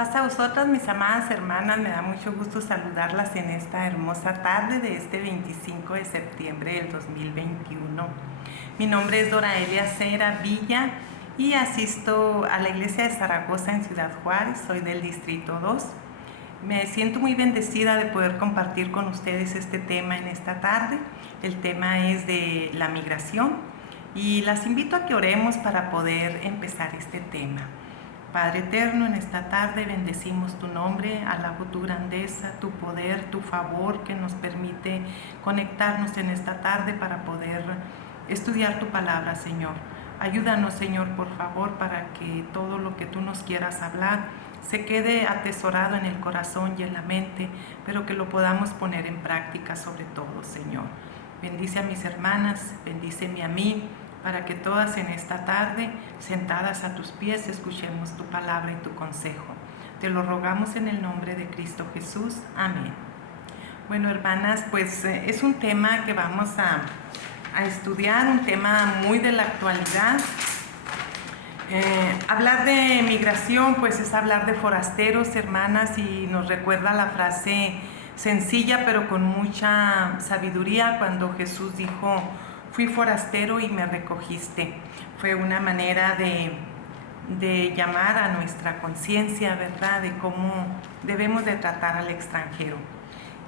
Paz a vosotras, mis amadas hermanas, me da mucho gusto saludarlas en esta hermosa tarde de este 25 de septiembre del 2021. Mi nombre es Doraelia Cera Villa y asisto a la iglesia de Zaragoza en Ciudad Juárez, soy del Distrito 2. Me siento muy bendecida de poder compartir con ustedes este tema en esta tarde. El tema es de la migración y las invito a que oremos para poder empezar este tema. Padre eterno, en esta tarde bendecimos tu nombre, alabo tu grandeza, tu poder, tu favor que nos permite conectarnos en esta tarde para poder estudiar tu palabra, Señor. Ayúdanos, Señor, por favor, para que todo lo que tú nos quieras hablar se quede atesorado en el corazón y en la mente, pero que lo podamos poner en práctica sobre todo, Señor. Bendice a mis hermanas, bendíceme a mí, para que todas en esta tarde, sentadas a tus pies, escuchemos tu palabra y tu consejo. Te lo rogamos en el nombre de Cristo Jesús. Amén. Bueno, hermanas, pues es un tema que vamos a estudiar, un tema muy de la actualidad. Hablar de migración, pues es hablar de forasteros, hermanas, y nos recuerda la frase sencilla, pero con mucha sabiduría, cuando Jesús dijo: fui forastero y me recogiste. Fue una manera de llamar a nuestra conciencia, ¿verdad?, de cómo debemos de tratar al extranjero.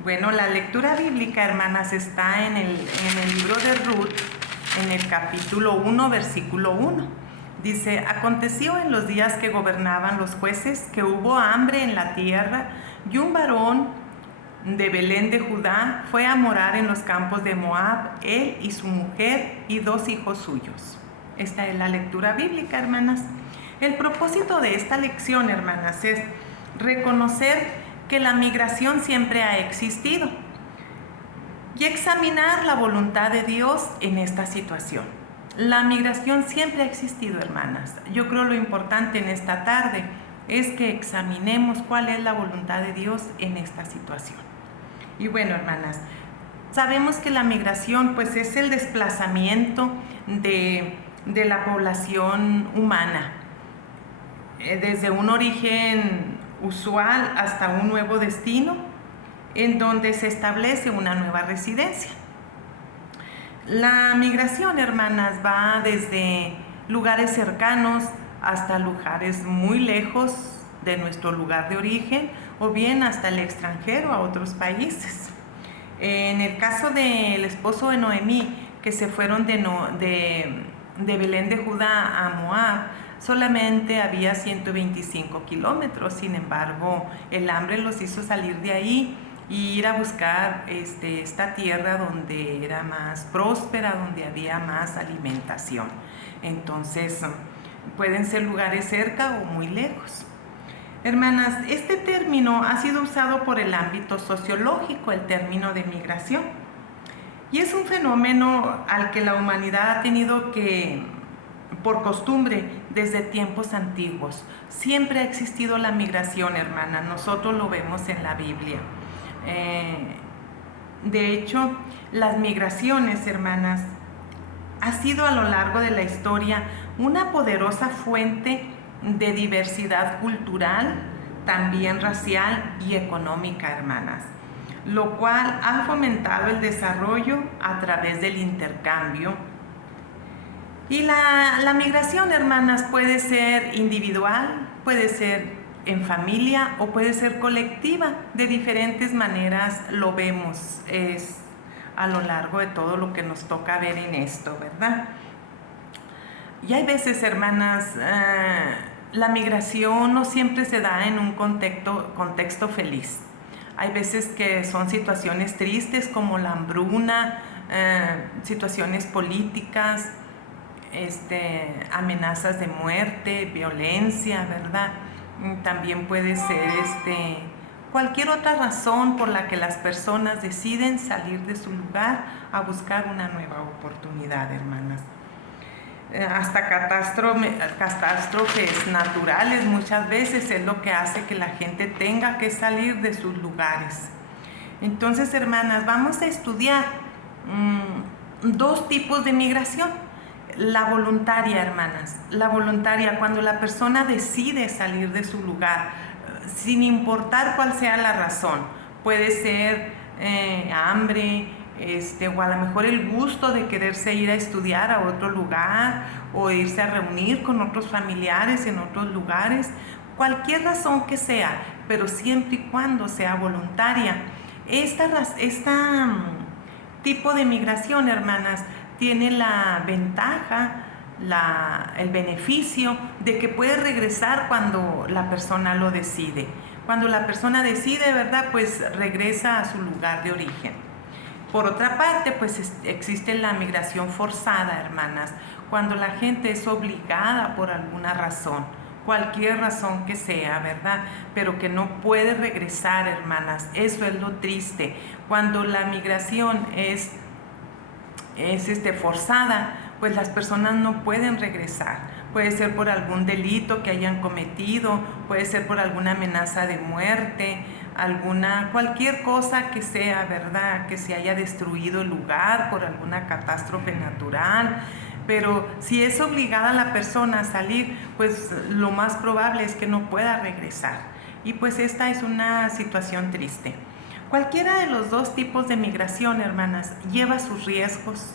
Bueno, la lectura bíblica, hermanas, está en el libro de Ruth, en el capítulo 1, versículo 1. Dice: aconteció en los días que gobernaban los jueces que hubo hambre en la tierra, y un varón de Belén de Judá fue a morar en los campos de Moab, él y su mujer y 2 hijos suyos. Esta es la lectura bíblica, hermanas. El propósito de esta lección, hermanas, es reconocer que la migración siempre ha existido y examinar la voluntad de Dios en esta situación. La migración siempre ha existido, hermanas. Yo creo lo importante en esta tarde es que examinemos cuál es la voluntad de Dios en esta situación. Y bueno, hermanas, sabemos que la migración pues es el desplazamiento de la población humana, desde un origen usual hasta un nuevo destino, en donde se establece una nueva residencia. La migración, hermanas, va desde lugares cercanos hasta lugares muy lejos de nuestro lugar de origen, o bien hasta el extranjero, a otros países. En el caso del esposo de Noemí, que se fueron de Belén de Judá a Moab, solamente había 125 kilómetros. Sin embargo, el hambre los hizo salir de ahí y ir a buscar esta tierra donde era más próspera, donde había más alimentación. Entonces, pueden ser lugares cerca o muy lejos. Hermanas, este término ha sido usado por el ámbito sociológico, el término de migración, y es un fenómeno al que la humanidad ha tenido que, por costumbre, desde tiempos antiguos. Siempre ha existido la migración, hermanas, nosotros lo vemos en la Biblia. De hecho, las migraciones, hermanas, ha sido a lo largo de la historia una poderosa fuente de diversidad cultural, también racial y económica, hermanas, lo cual ha fomentado el desarrollo a través del intercambio. Y la migración, hermanas, puede ser individual, puede ser en familia o puede ser colectiva. De diferentes maneras lo vemos a lo largo de todo lo que nos toca ver en esto, ¿verdad? Y hay veces, hermanas, la migración no siempre se da en un contexto feliz. Hay veces que son situaciones tristes como la hambruna, situaciones políticas, amenazas de muerte, violencia, ¿verdad? También puede ser cualquier otra razón por la que las personas deciden salir de su lugar a buscar una nueva oportunidad, hermanas. Hasta catástrofes naturales muchas veces es lo que hace que la gente tenga que salir de sus lugares. Entonces, hermanas, vamos a estudiar 2 tipos de migración. La voluntaria, hermanas, la voluntaria, cuando la persona decide salir de su lugar, sin importar cuál sea la razón. Puede ser hambre, o a lo mejor el gusto de quererse ir a estudiar a otro lugar o irse a reunir con otros familiares en otros lugares, cualquier razón que sea, pero siempre y cuando sea voluntaria. Este tipo de migración, hermanas, tiene la ventaja, el beneficio de que puede regresar cuando la persona lo decide. Cuando la persona decide, ¿verdad?, pues regresa a su lugar de origen. Por otra parte, pues existe la migración forzada, hermanas, cuando la gente es obligada por alguna razón, cualquier razón que sea, ¿verdad?, pero que no puede regresar, hermanas. Eso es lo triste. Cuando la migración es forzada, pues las personas no pueden regresar. Puede ser por algún delito que hayan cometido, puede ser por alguna amenaza de muerte, cualquier cosa que sea, ¿verdad?, que se haya destruido el lugar por alguna catástrofe natural. Pero si es obligada la persona a salir, pues lo más probable es que no pueda regresar. Y pues esta es una situación triste. Cualquiera de los dos tipos de migración, hermanas, lleva sus riesgos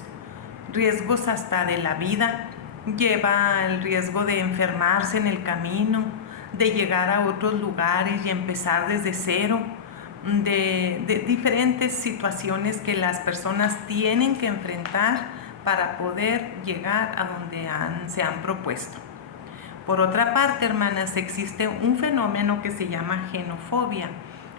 hasta de la vida, lleva el riesgo de enfermarse en el camino, de llegar a otros lugares y empezar desde cero, de diferentes situaciones que las personas tienen que enfrentar para poder llegar a donde se han propuesto. Por otra parte, hermanas, existe un fenómeno que se llama xenofobia.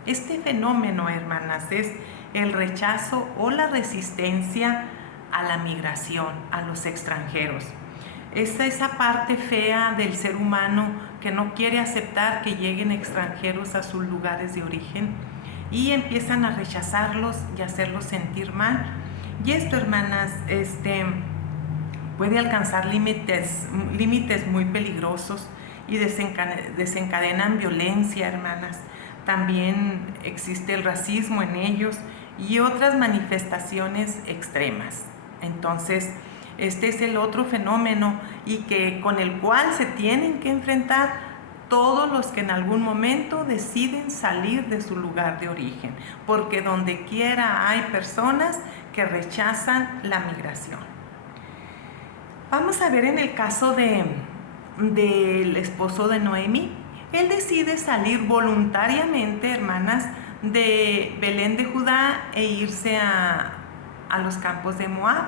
Este fenómeno, hermanas, es el rechazo o la resistencia a la migración, a los extranjeros. Es esa parte fea del ser humano que no quiere aceptar que lleguen extranjeros a sus lugares de origen y empiezan a rechazarlos y hacerlos sentir mal. Y esto, hermanas, puede alcanzar límites muy peligrosos y desencadenan violencia, hermanas. También existe el racismo en ellos y otras manifestaciones extremas. Entonces, este es el otro fenómeno con el cual se tienen que enfrentar todos los que en algún momento deciden salir de su lugar de origen, porque donde quiera hay personas que rechazan la migración. Vamos a ver en el caso del esposo de Noemí. Él decide salir voluntariamente, hermanas, de Belén de Judá e irse a los campos de Moab.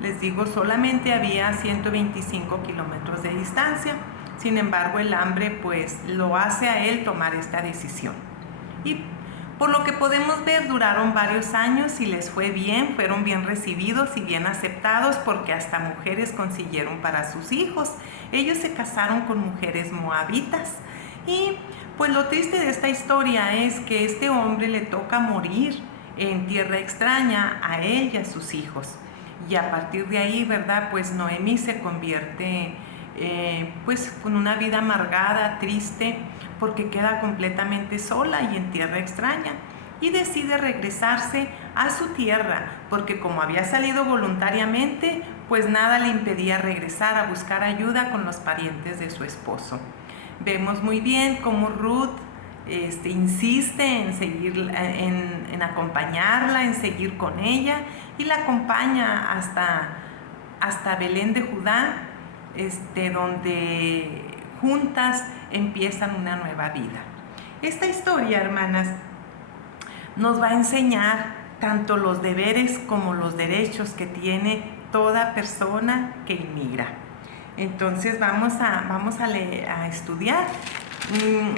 Les digo, solamente había 125 kilómetros de distancia. Sin embargo, el hambre pues lo hace a él tomar esta decisión. Y por lo que podemos ver, duraron varios años y les fue bien, fueron bien recibidos y bien aceptados, porque hasta mujeres consiguieron para sus hijos. Ellos se casaron con mujeres moabitas. Y pues lo triste de esta historia es que este hombre le toca morir en tierra extraña a él y a sus hijos. Y a partir de ahí, ¿verdad?, pues Noemí se convierte pues con una vida amargada, triste, porque queda completamente sola y en tierra extraña, y decide regresarse a su tierra, porque como había salido voluntariamente, pues nada le impedía regresar a buscar ayuda con los parientes de su esposo. Vemos muy bien cómo Ruth insiste en seguir, en acompañarla, en seguir con ella, y la acompaña hasta Belén de Judá, donde juntas empiezan una nueva vida. Esta historia, hermanas, nos va a enseñar tanto los deberes como los derechos que tiene toda persona que inmigra. Entonces vamos a estudiar.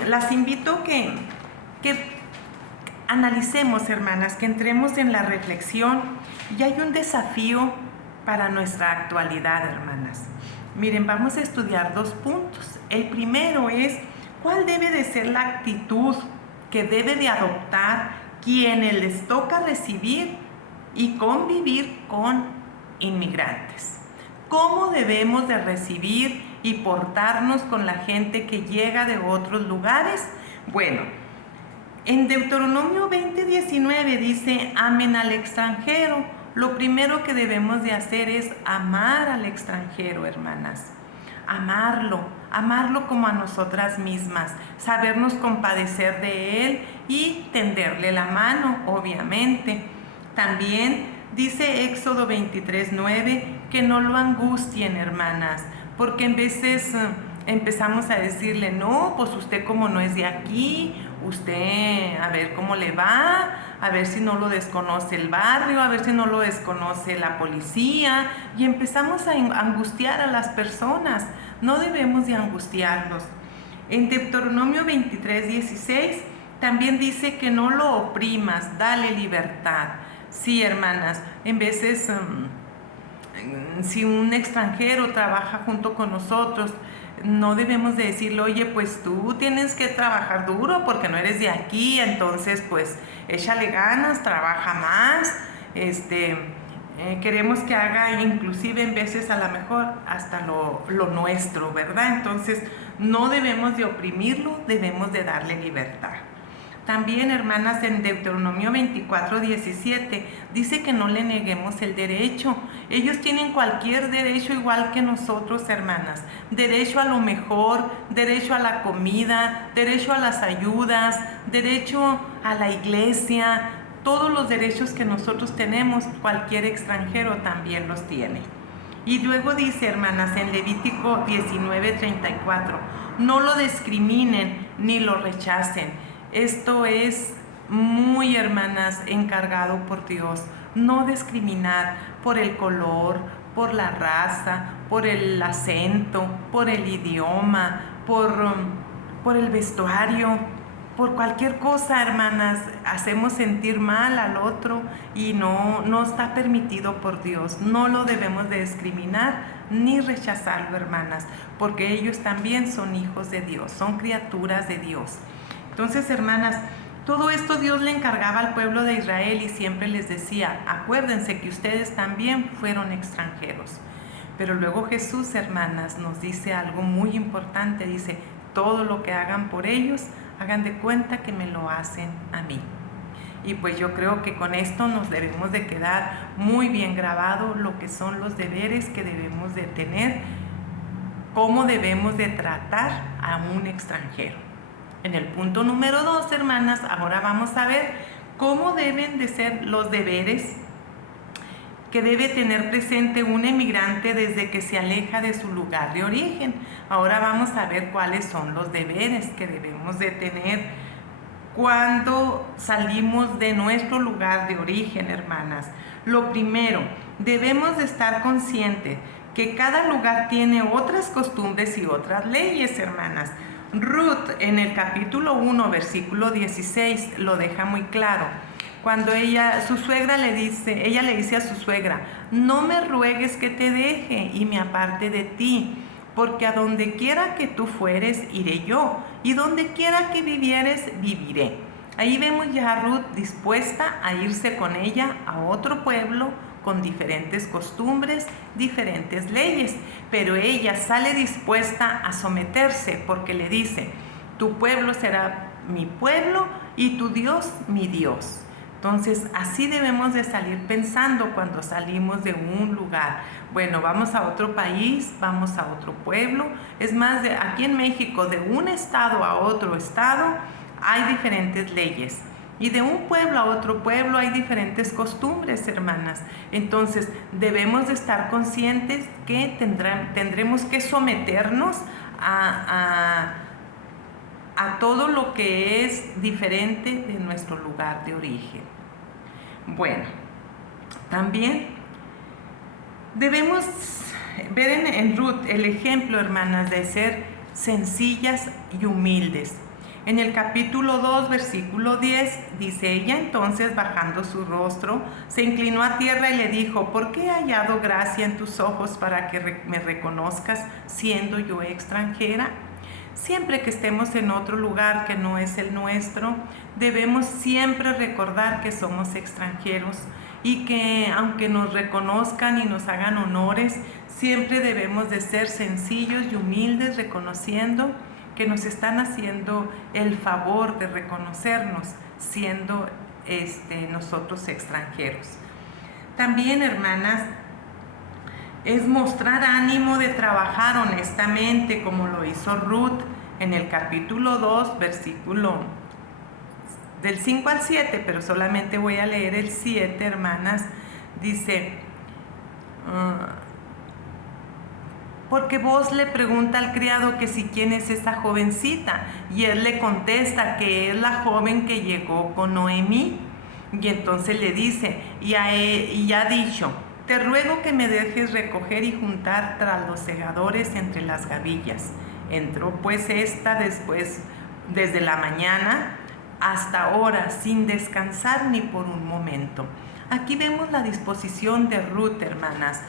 Las invito que analicemos, hermanas, que entremos en la reflexión, y hay un desafío para nuestra actualidad, hermanas. Miren, vamos a estudiar 2 puntos. El primero es, ¿cuál debe de ser la actitud que debe de adoptar quienes les toca recibir y convivir con inmigrantes? ¿Cómo debemos de recibir y portarnos con la gente que llega de otros lugares? Bueno, en Deuteronomio 20:19 dice, amen al extranjero. Lo primero que debemos de hacer es amar al extranjero, hermanas. amarlo como a nosotras mismas, sabernos compadecer de Él y tenderle la mano, obviamente. También dice Éxodo 23:9 que no lo angustien, hermanas, porque en veces empezamos a decirle, no, pues usted como no es de aquí, usted a ver cómo le va, a ver si no lo desconoce el barrio, a ver si no lo desconoce la policía, y empezamos a angustiar a las personas. No debemos de angustiarlos. En Deuteronomio 23:16 también dice que no lo oprimas, dale libertad. Sí, hermanas, en veces si un extranjero trabaja junto con nosotros, no debemos de decirle, oye, pues tú tienes que trabajar duro porque no eres de aquí, entonces pues échale ganas, trabaja más, queremos que haga inclusive en veces a lo mejor hasta lo nuestro, ¿verdad? Entonces no debemos de oprimirlo, debemos de darle libertad. También, hermanas, en Deuteronomio 24:17 dice que no le neguemos el derecho. Ellos tienen cualquier derecho igual que nosotros, hermanas. Derecho a lo mejor, derecho a la comida, derecho a las ayudas, derecho a la iglesia. Todos los derechos que nosotros tenemos, cualquier extranjero también los tiene. Y luego dice, hermanas, en Levítico 19:34, no lo discriminen ni lo rechacen. Esto es muy, hermanas, encargado por Dios. No discriminar por el color, por la raza, por el acento, por el idioma, por el vestuario, por cualquier cosa, hermanas. Hacemos sentir mal al otro y no está permitido por Dios. No lo debemos de discriminar ni rechazarlo, hermanas, porque ellos también son hijos de Dios, son criaturas de Dios. Entonces, hermanas, todo esto Dios le encargaba al pueblo de Israel y siempre les decía, acuérdense que ustedes también fueron extranjeros. Pero luego Jesús, hermanas, nos dice algo muy importante, dice, todo lo que hagan por ellos, hagan de cuenta que me lo hacen a mí. Y pues yo creo que con esto nos debemos de quedar muy bien grabado lo que son los deberes que debemos de tener, cómo debemos de tratar a un extranjero. En el punto número 2, hermanas, ahora vamos a ver cómo deben de ser los deberes que debe tener presente un emigrante desde que se aleja de su lugar de origen. Ahora vamos a ver cuáles son los deberes que debemos de tener cuando salimos de nuestro lugar de origen, hermanas. Lo primero, debemos de estar conscientes que cada lugar tiene otras costumbres y otras leyes, hermanas. Ruth en el capítulo 1, versículo 16 lo deja muy claro. Cuando ella le dice a su suegra, no me ruegues que te deje y me aparte de ti, porque a donde quiera que tú fueres, iré yo, y donde quiera que vivieres, viviré. Ahí vemos ya a Ruth dispuesta a irse con ella a otro pueblo, con diferentes costumbres, diferentes leyes, pero ella sale dispuesta a someterse porque le dice, tu pueblo será mi pueblo y tu Dios mi Dios. Entonces así debemos de salir pensando cuando salimos de un lugar. Bueno, vamos a otro país, vamos a otro pueblo. Es más, aquí en México, de un estado a otro estado, hay diferentes leyes. Y de un pueblo a otro pueblo hay diferentes costumbres, hermanas. Entonces debemos de estar conscientes que tendremos que someternos a todo lo que es diferente de nuestro lugar de origen. Bueno, también debemos ver en Ruth el ejemplo, hermanas, de ser sencillas y humildes. En el capítulo 2, versículo 10, dice ella, entonces bajando su rostro, se inclinó a tierra y le dijo, ¿por qué he hallado gracia en tus ojos para que me reconozcas siendo yo extranjera? Siempre que estemos en otro lugar que no es el nuestro, debemos siempre recordar que somos extranjeros y que aunque nos reconozcan y nos hagan honores, siempre debemos de ser sencillos y humildes, reconociendo que nos están haciendo el favor de reconocernos siendo nosotros extranjeros. También, hermanas, es mostrar ánimo de trabajar honestamente, como lo hizo Ruth en el capítulo 2, versículo del 5 al 7, pero solamente voy a leer el 7, hermanas. Dice, porque vos le pregunta al criado que si quién es esa jovencita, y él le contesta que es la joven que llegó con Noemí. Y entonces le dice, y ha dicho, te ruego que me dejes recoger y juntar tras los segadores entre las gavillas. Entró pues esta después, desde la mañana hasta ahora, sin descansar ni por un momento. Aquí vemos la disposición de Ruth, hermanas.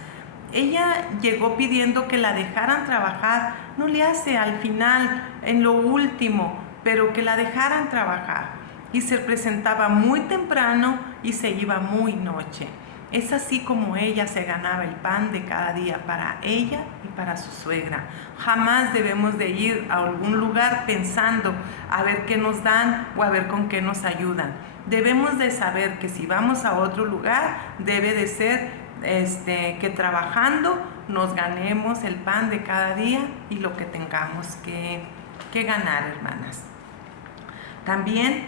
Ella llegó pidiendo que la dejaran trabajar, no le hace al final, en lo último, pero que la dejaran trabajar. Y se presentaba muy temprano y se iba muy noche. Es así como ella se ganaba el pan de cada día para ella y para su suegra. Jamás debemos de ir a algún lugar pensando a ver qué nos dan o a ver con qué nos ayudan. Debemos de saber que si vamos a otro lugar, debe de ser que trabajando nos ganemos el pan de cada día y lo que tengamos que ganar, hermanas. También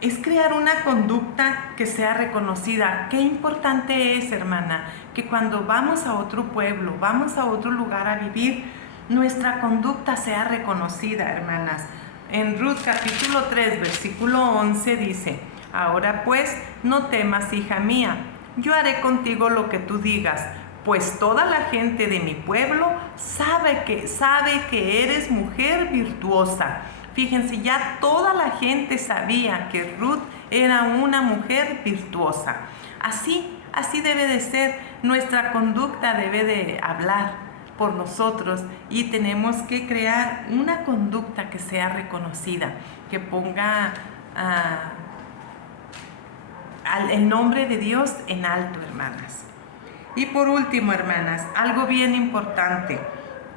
es crear una conducta que sea reconocida. Qué importante es, hermana, que cuando vamos a otro pueblo, vamos a otro lugar a vivir, nuestra conducta sea reconocida, hermanas. En Ruth capítulo 3, versículo 11 dice, ahora pues, no temas, hija mía, yo haré contigo lo que tú digas, pues toda la gente de mi pueblo sabe que eres mujer virtuosa. Fíjense, ya toda la gente sabía que Ruth era una mujer virtuosa. Así debe de ser, nuestra conducta debe de hablar por nosotros y tenemos que crear una conducta que sea reconocida, que ponga el nombre de Dios en alto, hermanas. Y por último, hermanas, algo bien importante.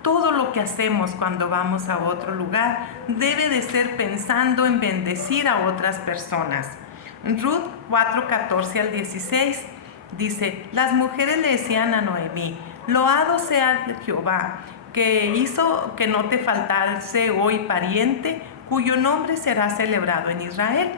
Todo lo que hacemos cuando vamos a otro lugar debe de ser pensando en bendecir a otras personas. Ruth 4, 14 al 16 dice, las mujeres le decían a Noemí, loado sea Jehová, que hizo que no te faltase hoy pariente, cuyo nombre será celebrado en Israel,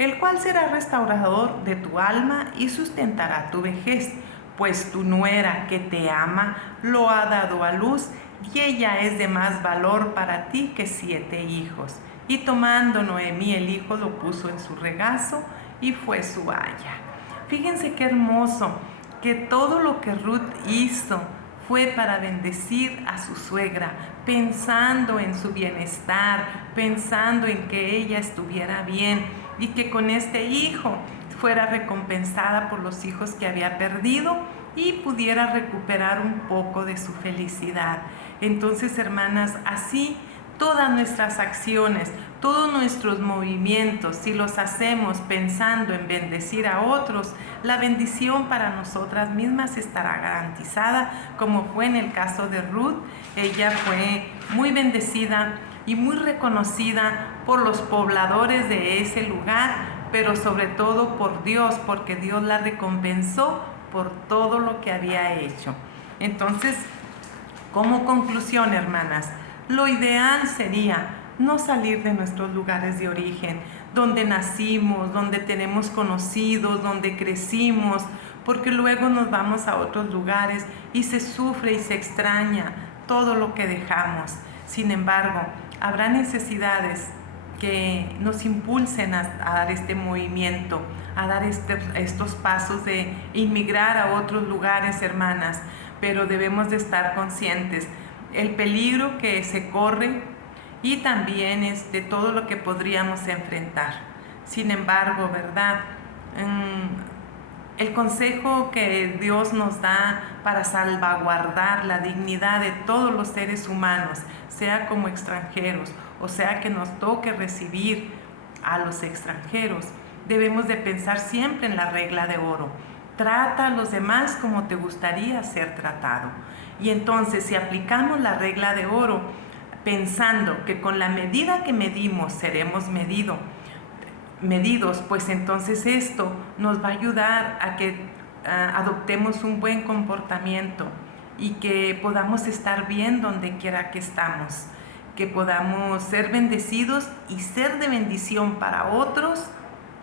el cual será restaurador de tu alma y sustentará tu vejez, pues tu nuera que te ama lo ha dado a luz, y ella es de más valor para ti que 7 hijos. Y tomando Noemí el hijo, lo puso en su regazo y fue su haya. Fíjense qué hermoso, que todo lo que Ruth hizo fue para bendecir a su suegra, pensando en su bienestar, pensando en que ella estuviera bien y que con este hijo fuera recompensada por los hijos que había perdido y pudiera recuperar un poco de su felicidad. Entonces, hermanas, así todas nuestras acciones, todos nuestros movimientos, si los hacemos pensando en bendecir a otros, la bendición para nosotras mismas estará garantizada, como fue en el caso de Ruth. Ella fue muy bendecida y muy reconocida por los pobladores de ese lugar, pero sobre todo por Dios, porque Dios la recompensó por todo lo que había hecho. Entonces, como conclusión, hermanas, lo ideal sería no salir de nuestros lugares de origen, donde nacimos, donde tenemos conocidos, donde crecimos, porque luego nos vamos a otros lugares y se sufre y se extraña todo lo que dejamos. Sin embargo, habrá necesidades que nos impulsen a dar este movimiento, a dar estos pasos de inmigrar a otros lugares, hermanas, pero debemos de estar conscientes el peligro que se corre y también todo lo que podríamos enfrentar. Sin embargo, ¿verdad? El consejo que Dios nos da para salvaguardar la dignidad de todos los seres humanos, sea como extranjeros, o sea que nos toque recibir a los extranjeros, debemos de pensar siempre en la regla de oro. Trata a los demás como te gustaría ser tratado. Y entonces, si aplicamos la regla de oro, pensando que con la medida que medimos seremos medidos, pues entonces esto nos va a ayudar a que adoptemos un buen comportamiento y que podamos estar bien donde quiera que estamos, que podamos ser bendecidos y ser de bendición para otros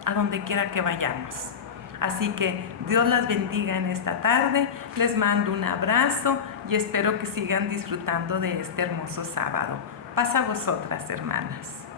a donde quiera que vayamos. Así que Dios las bendiga en esta tarde, les mando un abrazo y espero que sigan disfrutando de este hermoso sábado. Paz a vosotras, hermanas.